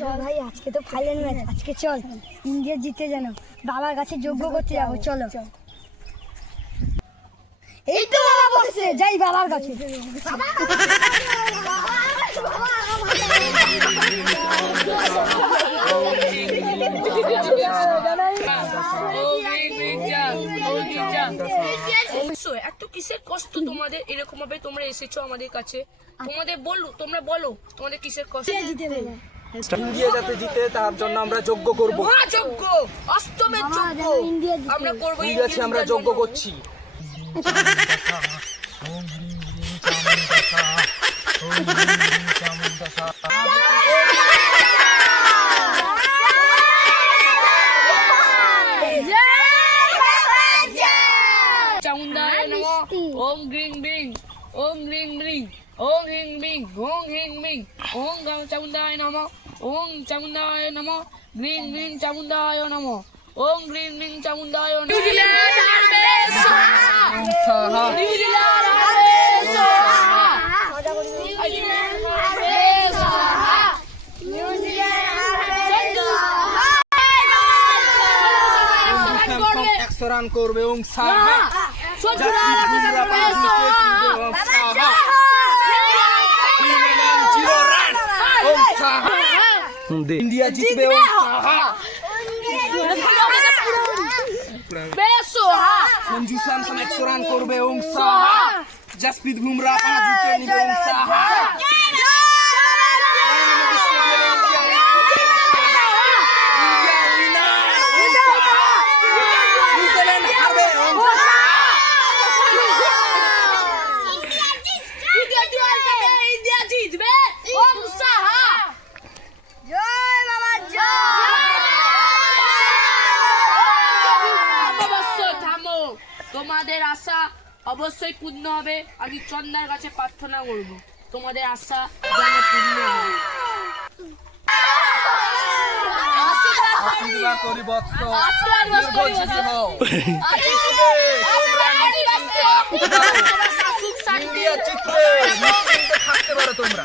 চল ভাই, আজকে তো ফাইনাল ম্যাচ, আজকে চল ইন্ডিয়া জিতে যেন বাবার কাছে যোগ্য করতে যাবো। চলো এই তো বাবা বসে, যাই বাবার কাছে। এত কিসের কষ্ট তোমাদের, এরকম ভাবে তোমরা এসেছো আমাদের কাছে, তোমরা বলো তোমাদের কিসের কষ্ট? ইন্ডিয়া যাতে জিতে তার জন্য আমরা যজ্ঞ করব। যোগ্য অষ্টমের যোগ্য আমরা করবো, ইন্ডিয়াকে আমরা যজ্ঞ করছি। চামুন্ডায় নমঃ। ওম গ্রিং ব্রিং, ওম গ্রিং ব্রিং, ওম হিং বিং, ওম হিং বিং, ওম চামুন্ডায় নমঃ, ওম চামুন্ডায় নমঃ, গ্রিং গ্রিং চামুন্ডায় নমঃ, ওম গ্রিং গ্রিং চামুন্ডায় নমঃ। নিউজিল্যান্ড হারবে সোহা, নিউজিল্যান্ড হারবে সোহা, নিউজিল্যান্ড হারবে সোহা, নিউজিল্যান্ড হারবে সোহা। 100 রান করবে ওং সাহা। ইন্ডিয়া জিতবে ওং সাহা। সঞ্জু স্যামসন 100 রান করবে ওং সাহা। জসপ্রীত বুমরাহ 5 উইকেট নিবে ওং সাহা। তোমাদের আশা অবশ্যই পূর্ণ হবে। আমি চন্দার কাছে প্রার্থনা করব তোমাদের আশা যেন পূর্ণ হবে। আশীর্বাদ করি বৎস, আশীর্বাদ করি দীর্ঘজীবী হও। ইন্ডিয়া জিতবে, নিশ্চিন্তে থাকতে পারো তোমরা।